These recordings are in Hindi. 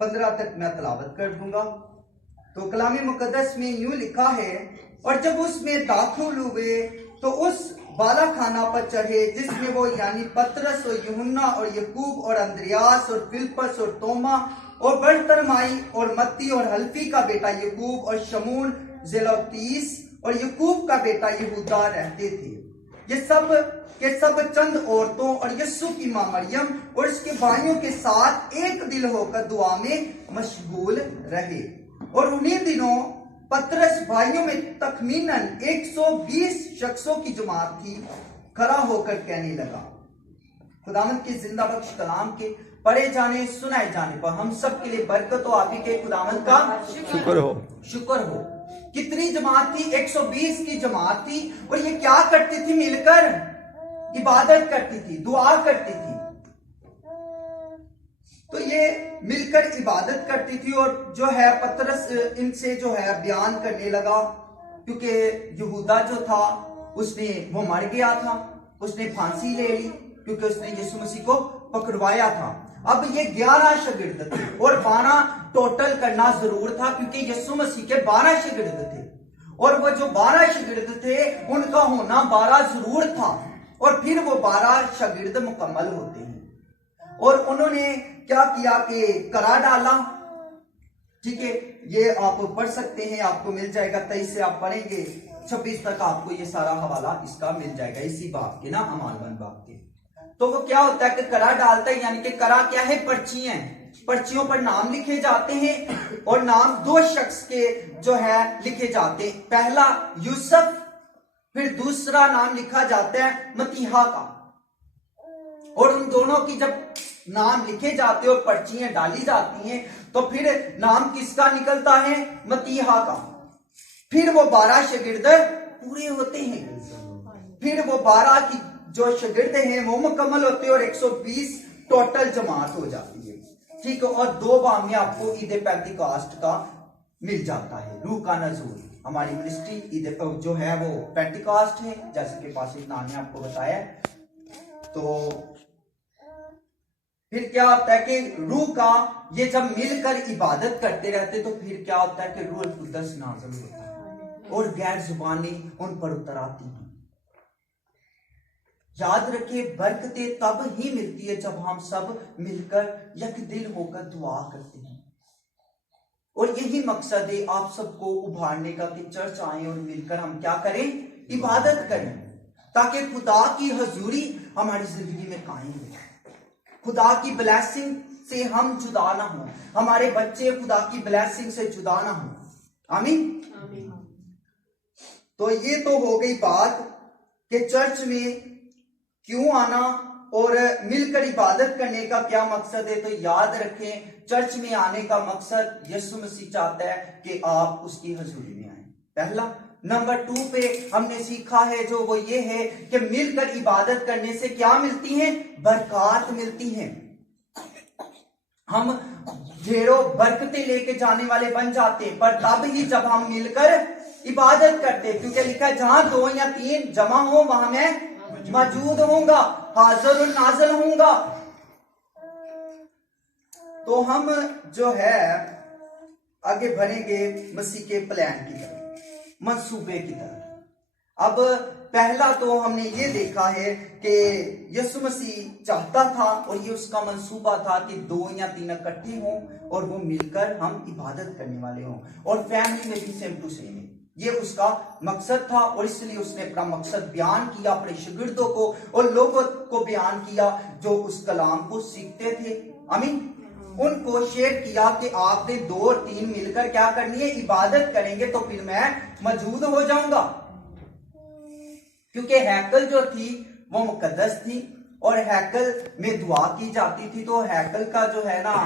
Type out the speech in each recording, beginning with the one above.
15 तक मैं तलावत कर दूंगा। तो कलाम मुकद्दस में यूं लिखा है, और जब उसमें दाखिल हुए तो उस बाला खाना पर चढ़े जिसमें वो यानी पतरस और यूहन्ना और यकूब और अंद्रियास और फिलिप्पस और तोमा और बरतलमाई और मत्ती और हल्फी का बेटा यकूब और शमून जेलोतीस और यकूब का बेटा यहूदा रहते थे। ये सब के सब चंद औरतों और यस्सु की मां मरियम और उसके भाइयों के साथ एक दिल होकर दुआ में मशगूल रहे। और उन्हीं दिनों पतरस भाइयों में तखमीनन 120 शख्सों की जमात थी, खड़ा होकर कहने लगा, खुदावंद के जिंदा बख्श कलाम के पढ़े जाने सुनाए जाने पर हम सब के लिए बरकत हो, आप ही के खुदावंद का शुक्र हो। कितनी जमात थी? 120 की जमात थी। और ये क्या करती थी? मिलकर इबादत करती थी, दुआ करती थी। तो ये मिलकर इबादत करती थी। और जो है पतरस इनसे जो है बयान करने लगा, क्योंकि यहूदा जो था उसने वो मर गया था, उसने फांसी ले ली क्योंकि उसने यीशु मसीह को पकड़वाया था। अब ये 11 शागिर्द थे और 12 टोटल करना जरूर था, क्योंकि यीशु मसीह के 12 शागिर्द थे। और वो जो 12 शागिर्द थे उनका होना 12 जरूर था, और फिर वो 12 शागिर्द मुकम्मल होते हैं। और उन्होंने क्या किया कि करा डाला। ठीक है, ये आप पढ़ सकते हैं, आपको मिल जाएगा। 23 से आप पढ़ेंगे 26 तक आपको ये सारा हवाला इसका मिल जाएगा, इसी बाप के ना, अमालबंद बाप के। तो वो क्या होता है कि करा डालता है, यानी कि करा क्या है? पर्चियां। पर्चियों पर नाम लिखे जाते हैं और नाम 2 शख्स के जो है लिखे जाते हैं। पहला यूसुफ, फिर दूसरा नाम लिखा जाता है मतीहा का। और उन दोनों की जब नाम लिखे जाते और पर्चियां डाली जाती हैं तो फिर नाम किसका निकलता है? मतीहा का। फिर वो 12 शागिर्द पूरे होते हैं। फिर वो 12 की जो शागिर्द हैं वो मुकम्मल होते हैं और 120 टोटल जमात हो जाती है। ठीक है, और 2 बाब में आपको ईद पेंटिकॉस्ट का मिल जाता है, रूह का नज़ूल। हमारी मिनिस्ट्री ईद जो है वो पेंटिकॉस्ट है, जैसे कि पास नाम ने आपको बताया। तो फिर क्या होता है कि रूह का ये जब मिलकर इबादत करते रहते तो फिर क्या होता है कि रूह कुद्दस नाज़िल होता है और गैर जुबानी उन पर उतर आती है। याद रखिए, बरकतें तब ही मिलती है जब हम सब मिलकर एक दिल होकर दुआ करते हैं। और यही मकसद है आप सबको उभारने का कि चर्च आए और मिलकर हम क्या करें? इबादत करें, ताकि खुदा की हजूरी हमारी जिंदगी में कायम हो, खुदा की ब्लेसिंग से हम जुदा ना हो, हमारे बच्चे खुदा की ब्लेसिंग से जुदा ना हो। आमीन। तो ये तो हो गई बात कि चर्च में क्यों आना और मिलकर इबादत करने का क्या मकसद है। तो याद रखें, चर्च में आने का मकसद यीशु मसीह चाहता है कि आप उसकी हजूरी में आए, पहला। नंबर 2 पे हमने सीखा है जो वो ये है कि मिलकर इबादत करने से क्या मिलती है? बरकत मिलती है। हम ढेरों बरकतें लेके जाने वाले बन जाते हैं, पर तब ही जब हम मिलकर इबादत करते हैं, क्योंकि लिखा है जहां 2 या 3 जमा हो वहां मैं मौजूद होऊंगा, हाजिर और नाजिल होऊंगा। तो हम जो है आगे बढ़ेंगे मसीह के प्लान की तरफ, मंसूबे की तरफ। अब पहला तो हमने ये देखा है कि यीशु मसीह चाहता था और ये उसका मंसूबा था कि 2 या 3 इकट्ठे हों और वो मिलकर हम इबादत करने वाले हों, और फैमिली में भी सेम टू सेम है। ये उसका मकसद था और इसलिए उसने अपना मकसद बयान किया अपने शागिर्दों को और लोगों को बयान किया जो उस कलाम को सीखते थे। आमीन। उनको शेयर किया कि आपने 2 और 3 मिलकर क्या करनी है? इबादत करेंगे तो फिर मैं मौजूद हो जाऊंगा। क्योंकि हैकल जो थी वो मुकद्दस थी और हैकल में दुआ की जाती थी। तो हैकल का जो है ना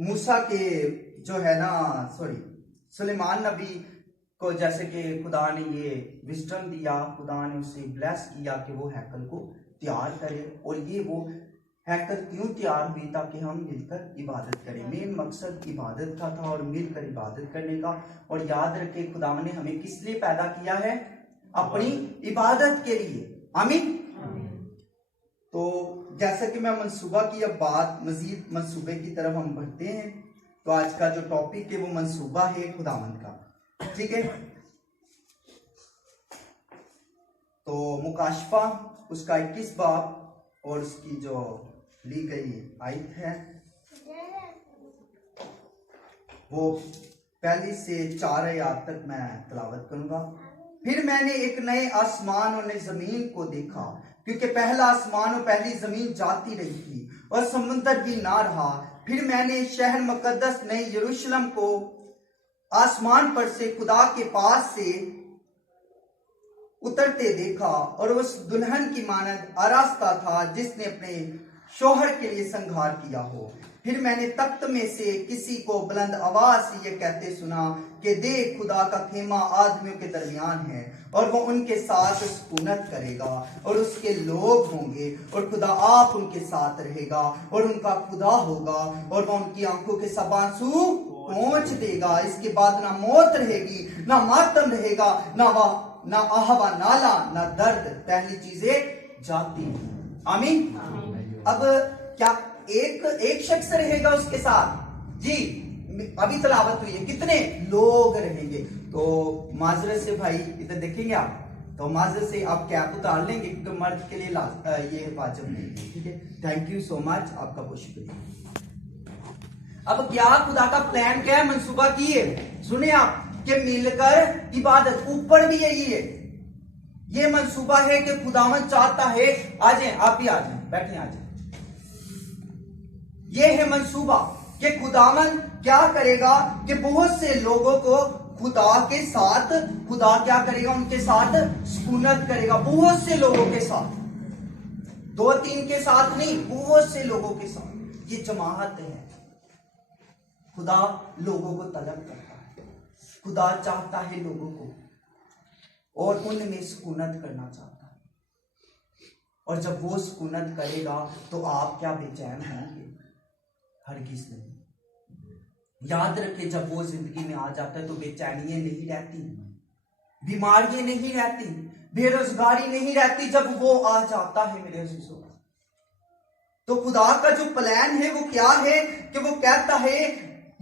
मूसा के जो है ना सुलेमान नबी को जैसे कि खुदा ने ये विजडम दिया, खुदा ने उसे ब्लेस किया कि वो हैकल को तैयार करे। और ये वो हैकल क्यों तैयार हुई? ताकि हम मिलकर इबादत करें। मेन मकसद इबादत का था और मिलकर इबादत करने का। और याद रखे, खुदा ने हमें किस लिए पैदा किया है? अपनी इबादत के लिए। आमीन। तो जैसा कि मैं मंसूबा की अब बात मजीद मंसूबे की तरफ हम बढ़ते हैं, तो आज का जो टॉपिक है वो मंसूबा है खुदावंद का। ठीक है, तो मुकाशफा उसका 21 बाब और उसकी जो ली गई आयत है वो पहली से 4 आयत तक मैं तिलावत करूंगा। फिर मैंने एक नए आसमान और नई जमीन को देखा, क्योंकि पहला आसमान और पहली जमीन जाती रही थी और समुद्र भी ना रहा। फिर मैंने शहर मुकद्दस नई यरूशलेम को आसमान पर से खुदा के पास से उतरते देखा, और उस दुल्हन की मानद आरास्ता था जिसने अपने शौहर के लिए संघार किया हो। फिर मैंने तख्त में से किसी को बुलंद आवाज से ये कहते सुना कि देख, खुदा का खेमा आदमियों के दरमियान है और वो उनके साथ सुकूनत करेगा और उसके लोग होंगे, और खुदा आप उनके साथ रहेगा और उनका खुदा होगा, और वो उनकी आंखों के सब आंसू पोंछ देगा। इसके बाद ना मौत रहेगी, ना मातम रहेगा, ना आहवा नाला, ना दर्द। पहली चीजें जाती। आमीन। अब क्या एक शख्स रहेगा उसके साथ? जी, अभी तलावत हुई है, कितने लोग रहेंगे? तो माजरे से भाई इधर देखेंगे आप, तो माजरे से आप कैप उतार लेंगे क्योंकि मर्द के लिए ये वाजिब नहीं है। ठीक है, थैंक यू सो मच, आपका बहुत शुक्रिया। अब क्या खुदा का प्लान क्या है, मंसूबा की है? सुने आप कि मिलकर इबादत, ऊपर भी यही है, ये मंसूबा है कि खुदावन चाहता है। आ जाए, आप भी आ जाए, बैठे आ जाए। ये है मंसूबा कि खुदावन क्या करेगा कि बहुत से लोगों को खुदा के साथ, खुदा क्या करेगा, उनके साथ सुकूनत करेगा। बहुत से लोगों के साथ, 2-3 के साथ नहीं, बहुत से लोगों के साथ। ये जमात है। खुदा लोगों को तलब करता है, खुदा चाहता है लोगों को, और उनमें सुकूनत करना चाहता है। और जब वो सुकूनत करेगा तो आप क्या बेचैन होंगे? हरगिज़ नहीं। याद रखे, जब वो जिंदगी में आ जाता है तो बेचैनियां नहीं रहती, बीमारियां नहीं रहती, बेरोजगारी नहीं रहती। जब वो आ जाता है मेरे अजीजों, तो खुदा का जो प्लान है वो क्या है कि वो कहता है,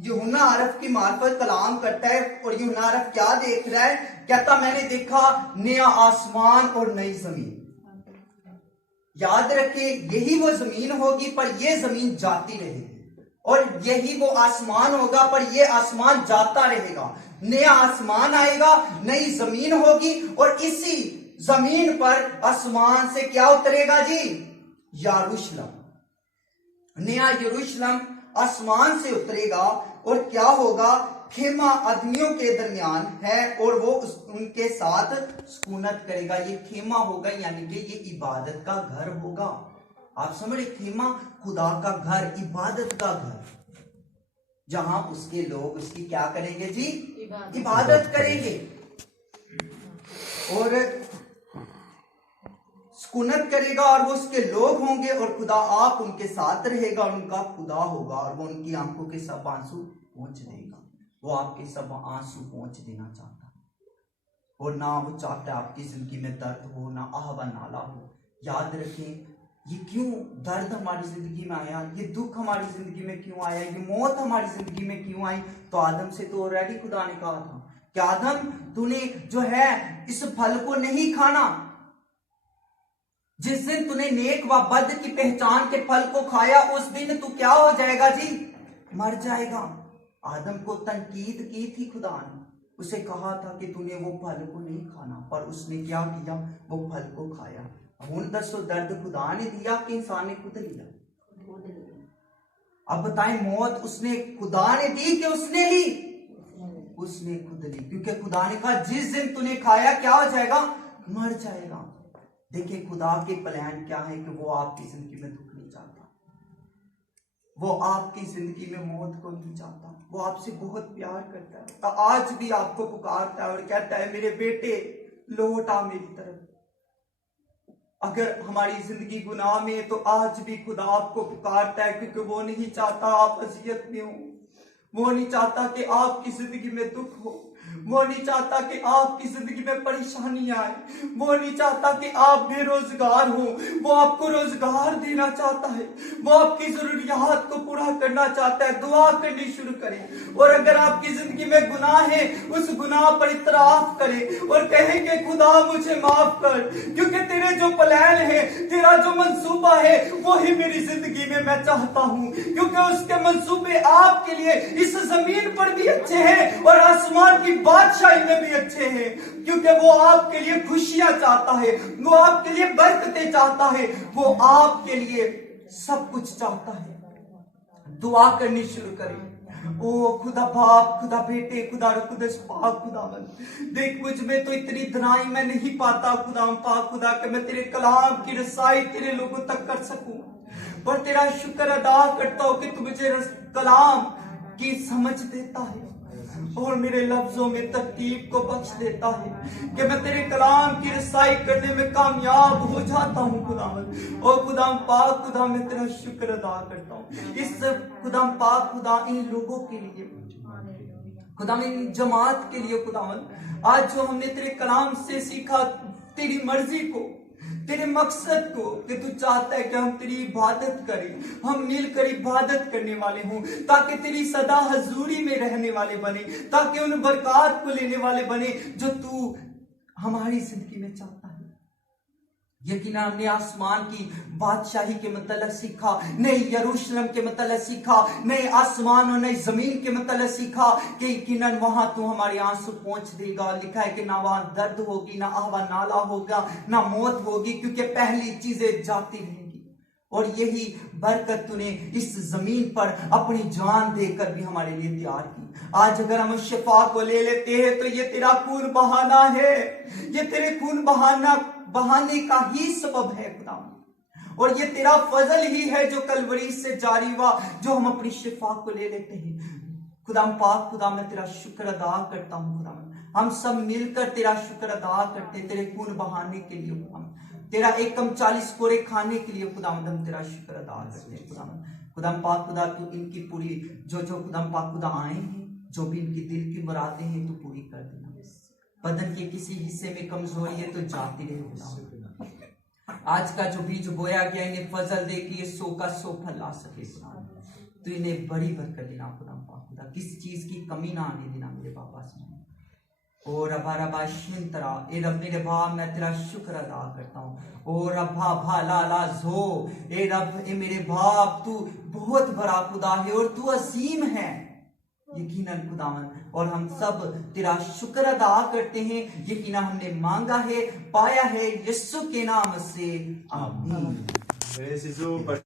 यूहन्ना अरफ की मार्फत कलाम करता है, और यूहन्ना अरफ क्या देख रहा है? कहता मैंने देखा नया आसमान और नई जमीन। याद रखे, यही वो जमीन होगी पर ये जमीन जाती रहेगी, और यही वो आसमान होगा पर ये आसमान जाता रहेगा। नया आसमान आएगा, नई जमीन होगी, और इसी जमीन पर आसमान से क्या उतरेगा जी? यरूशलेम, नया यरूशलेम आसमान से उतरेगा। और क्या होगा? खेमा आदमियों के दरमियान है और वो उनके साथ सुकूनत करेगा। ये खेमा होगा, यानी कि ये इबादत का घर होगा। आप समझ रहे? खेमा खुदा का घर, इबादत का घर, जहां उसके लोग उसकी क्या करेंगे जी? इबादत करेंगे और सुकूनत करेगा, और वो उसके लोग होंगे, और खुदा आप उनके साथ रहेगा और उनका खुदा होगा, और वो उनकी आंखों के सब आंसू पोंछ देगा। वो आपके सब आंसू पोंछ देना चाहता है, और ना वो चाहता है आपकी जिंदगी में दर्द हो, ना आहवा नाला हो। याद रखें, ये क्यों दर्द हमारी जिंदगी में आया, ये दुख हमारी जिंदगी में क्यों आया, ये मौत हमारी जिंदगी में क्यों आई? तो आदम से तो ऑलरेडी खुदा ने कहा था कि आदम, तूने जो है इस फल को नहीं खाना। जिस दिन तूने नेक व बद की पहचान के फल को खाया, उस दिन तू क्या हो जाएगा जी? मर जाएगा। आदम को तनकीद की थी खुदा ने, उसे कहा था कि तूने वो फल को नहीं खाना, पर उसने क्या किया? वो फल को खाया। हुन दसो, दर्द खुदा ने दिया कि इंसान ने खुद लिया? अब बताएं, मौत उसने, खुदा ने दी कि उसने ली? उसने खुद ली, क्योंकि खुदा ने कहा जिस दिन तूने खाया क्या हो जाएगा? मर जाएगा। देखिए, खुदा के प्लान क्या है कि वो आपकी जिंदगी में दुख नहीं चाहता, वो आपकी जिंदगी में मौत को नहीं चाहता। वो आपसे बहुत प्यार करता है, आज भी आपको पुकारता है और कहता है मेरे बेटे लौट आ मेरी तरफ। अगर हमारी जिंदगी गुनाह में है तो आज भी खुदा आपको पुकारता है, क्योंकि वो नहीं चाहता आप अजियत में हो, वो नहीं चाहता कि आपकी जिंदगी में दुख हो, वो नहीं चाहता कि आपकी जिंदगी में परेशानी आए, वो नहीं चाहता कि आप बेरोजगार हो, वो आपको रोजगार देना चाहता है, वो आपकी जरूरियात को पूरा करना चाहता है। दुआ करनी शुरू करें, और अगर आपकी जिंदगी में गुनाह है उस गुनाह पर इतराफ करें और कहें कि खुदा मुझे माफ कर, क्योंकि तेरे जो प्लान है, तेरा जो मंसूबा है, वो ही मेरी जिंदगी में मैं चाहता हूं, क्योंकि उसके मंसूबे आपके लिए इस जमीन पर भी अच्छे हैं और आसमान की बादशाही में भी अच्छे हैं, क्योंकि वो आपके लिए खुशियां चाहता है, वो आपके लिए बरकतें चाहता है, वो आपके लिए सब कुछ चाहता है। दुआ करनी शुरू करें। ओ खुदा बाप, खुदा बेटे, खुदा कुदस पाक खुदावन, देख मुझ में तो इतनी दनाई मैं नहीं पाता खुदा पाक खुदा कि मैं तेरे कलाम की रसाई तेरे लोगों तक कर सकूं, पर तेरा शुक्र अदा करता हूं कि तू मुझे कलाम की समझ देता है और मेरे लफ्जों में तरतीब को बख्श देता है कि मैं तेरे कलाम की रसाई करने में कामयाब हो जाता हूँ खुदावन। और खुदा पाक खुदा मैं तेरा शुक्र अदा करता हूँ इस खुदा पाक खुदा इन लोगों के लिए, खुदा इन जमात के लिए खुदावन, आज जो हमने तेरे कलाम से सीखा तेरी मर्जी को, तेरे मकसद को, कि तू चाहता है कि हम तेरी इबादत करें, हम मिलकर इबादत करने वाले हों, ताकि तेरी सदा हजूरी में रहने वाले बने, ताकि उन बरकत को लेने वाले बने जो तू हमारी जिंदगी में चाहता है। यकीनन हमने आसमान की बादशाही के मतलब सीखा, नई यरूशलेम के मतलब सीखा, नए आसमान और नई जमीन के मतलब सीखा कि यकीनन वहां तू हमारे आंसू पहुंच देगा। लिखा है कि ना वहां दर्द होगी, ना आवा नाला होगा, ना मौत होगी, क्योंकि पहली चीजें जाती रहेंगी। और यही बरकत तूने इस जमीन पर अपनी जान देकर भी हमारे लिए तैयार की। आज अगर हम उस शिफा को ले लेते हैं तो ये तेरा खून बहाना है, ये तेरे खून बहाने का ही सबब है खुदा, और ये तेरा फजल ही है जो कलवरी से जारी हुआ, जो हम अपनी शिफा को ले लेते हैं। खुदा पाक खुदा मैं तेरा शुक्र अदा करता हूँ खुदा, हम सब मिलकर तेरा शुक्र अदा करते तेरे खून बहाने के लिए खुदा, तेरा एकम 40 कोरे खाने के लिए खुदा हम तेरा शुक्र अदा करते हैं खुदा पाक खुदा। तू इनकी पूरी जो खुदा पाक खुदा आए हैं, जो भी इनकी दिल की मुरादें हैं तू पूरी कर देना। बदन के किसी हिस्से में कमजोरी है तो जाती रहे खुदा। आज का जो बीज बोया गया इन्हें फजल दे कि ये 100 का 100 फल ला सके खुदा, तो इन्हें बड़ी बरकत देना खुदा पाक खुदा, किसी चीज की कमी ना आने देना मेरे पापा से। और रबा रबा शिंतरा ए रब मेरे बाप मैं तेरा शुक्र अदा करता हूँ। और रब्बा भा ला ला जो ए रब ए मेरे बाप तू बहुत बड़ा खुदा है और तू असीम है यकीनन खुदावन, और हम सब तेरा शुक्र अदा करते हैं। यकीनन हमने मांगा है, पाया है, यीशु के नाम से आमीन।